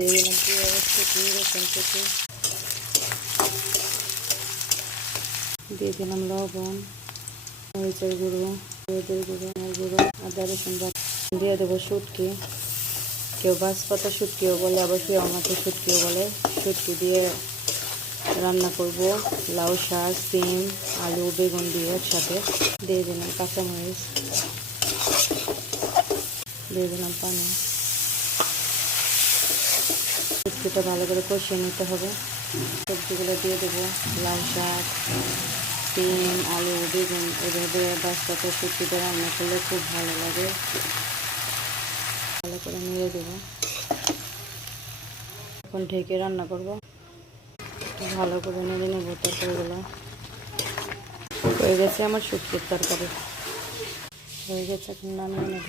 দিয়ে দিলাম পেঁয়াজ কুচি, রসুন কুচি, দিয়ে দিলাম লবণ, মরিচের গুঁড়ো, হলুদের গুঁড়ো, গুঁড়ো, আদা রসুন বাটা, দিয়ে দেবো শুটকি। কেউ বাঁশপাতা শুটকিও বলে, আবার কেউ আমাকে শুটকিও বলে। শুটকি দিয়ে রান্না করব লাউ শাক, সিম, আলু, বেগুন দিয়ে একসাথে। দিয়ে দিলাম কাঁচামরিচ, দিয়ে দিলাম পানি। শুটকিটা ভালো করে কষিয়ে নিতে হবে। সবজিগুলো দিয়ে দেবো, লাউ শাক, সিম, আলু, বেগুন। এভাবে বাঁশপাতা শুটকিটা রান্না করলে খুব ভালো লাগে। ভালো করে নিয়ে দেবো। এখন ঢেকে রান্না করব। ভালো করে নেড়ে নেব তরকারিগুলো। হয়ে গেছে আমার শুটকির তরকারি, হয়ে গেছে। এখন নামিয়ে নেব।